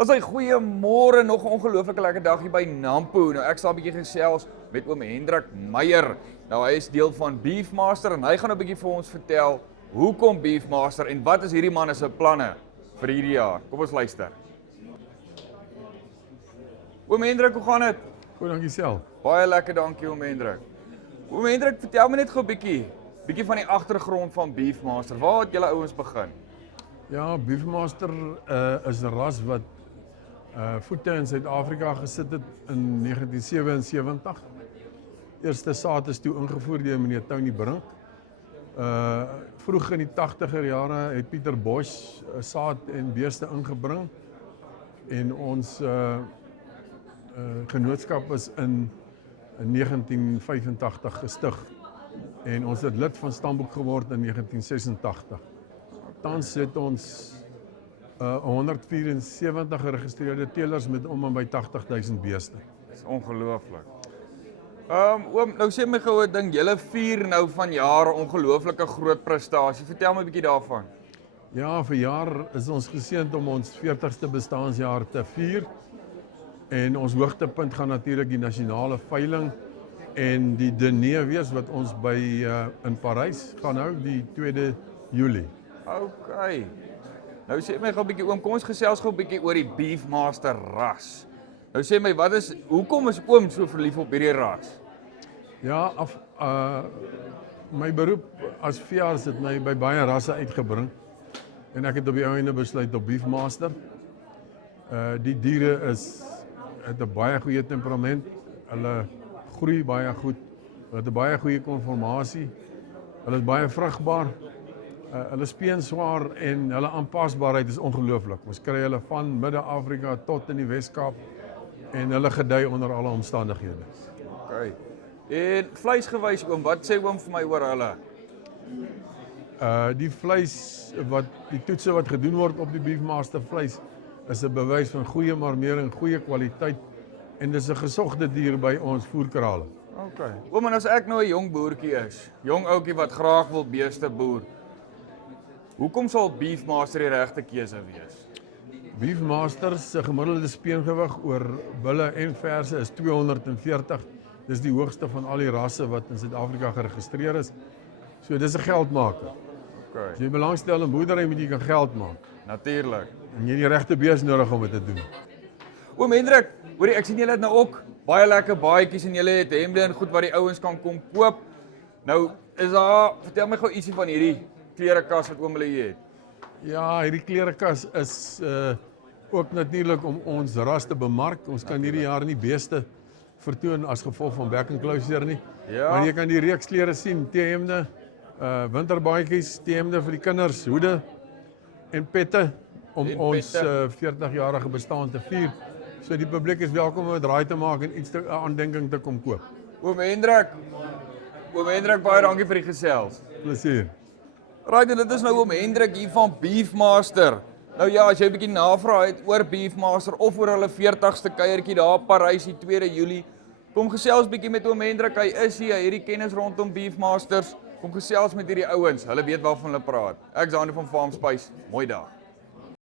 As hy goeiemôre, nog 'n ongelooflike lekker dag hier by Nampo. Nou ek sal 'n bietjie gesels met oom Hendrik Meyer. Nou hy is deel van Beefmaster en hy gaan 'n bietjie vir ons vertel hoekom Beefmaster en wat is hierdie man se planne vir hierdie jaar. Kom ons luister. Oom Hendrik, hoe gaan dit? Goed, dankie self. Baie lekker, dankie oom Hendrik. Oom Hendrik, vertel my net gou 'n bietjie van die agtergrond van Beefmaster. Waar het julle ouens begin? Ja, Beefmaster is 'n ras wat voete in Suid-Afrika gesit het in 1977. Eerste saad is toe ingevoer deur meneer Tony Brink. Vroeg in die 80er jare het Pieter Bosch saad en beeste ingebring en ons genootskap is in 1985 gestig en ons het lid van Stamboek geword in 1986. Tans het ons 174 geregistreerde teelers met om en by 80.000 beeste. Dis ongelooflik. Oom, nou sê my gou 'n ding, julle vier nou vanjaar 'n ongelooflike groot prestasie. Vertel my 'n bietjie daarvan. Ja, vir jaar is ons geseënd om ons 40ste bestaanjaar te vier. En ons hoogtepunt gaan natuurlik die nasionale veiling en die diner wees wat ons by in Parys gaan hou die 2de Julie. OK. Nou sê my gou 'n bietjie oom, kom ons gesels gou 'n bietjie oor die Beefmaster ras. Nou sê my, hoekom is oom so verlief op hierdie ras? Ja, my beroep as veearts het my by baie rasse uitgebring en ek het op die einde besluit op Beefmaster. Die diere het 'n baie goeie temperament. Hulle groei baie goed. Hulle het 'n baie goeie konformasie. Hulle is baie vrugbaar. Hulle speen swaar en hulle aanpasbaarheid is ongelooflik. Ons kry hulle van Midde-Afrika tot in die Wes-Kaap en hulle gedei onder alle omstandighede. OK. En vleisgewys oom, wat sê oom vir my oor hulle? Die vleis die toetse wat gedoen word op die Beefmaster vleis is 'n bewys van goeie marmering en goeie kwaliteit en dis 'n gesogte dier by ons voerkrale. OK. Oom, en as ek nou 'n jong boertjie is, jong ouetjie wat graag wil beeste boer, hoekom sal Beefmaster die regte keuse wees? Beefmaster se gemiddelde speengewig oor bulle en verse is 240. Dis die hoogste van al die rasse wat in Suid-Afrika geregistreer is. So dis 'n geldmaker. OK. As jy belangstel in boerdery moet jy kan geld maak. Natuurlik. En jy het die regte bees nodig om dit te doen. Oom Hendrik, hoorie, ek sien julle het nou ook baie lekker baadjies en julle het hemde en goed wat die ouens kan kom koop. Nou, vertel my gou ietsie van hierdie klerekas wat oom hulle hier het. Ja, hierdie klerekas is ook natuurlik om ons ras te bemark. Ons kan hierdie jaar nie beeste vertoon as gevolg van back and closure nie. Ja. Maar jy kan die reeks klere sien, T-hemde, winterbaadjies, T-hemde vir die kinders, hoede en pette om ons 40-jarige bestaan te vier. So die publiek is welkom om 'n draai te maak en iets 'n aandenking te kom koop. Oom Hendrik, baie dankie vir die gesels. Plesier. Right, en dit is nou oom Hendrik hier van Beefmaster. Nou ja, as jy 'n bietjie navraag het oor Beefmaster of oor hulle 40ste kuiertjie daar op Parys die 2de Julie, kom gesels bietjie met oom Hendrik. Hy is hier, hy het hierdie kennis rondom Beefmasters. Kom gesels met hierdie ouens. Hulle weet waarvan hulle praat. Ek's Dani van Farm Spice. Mooi dag.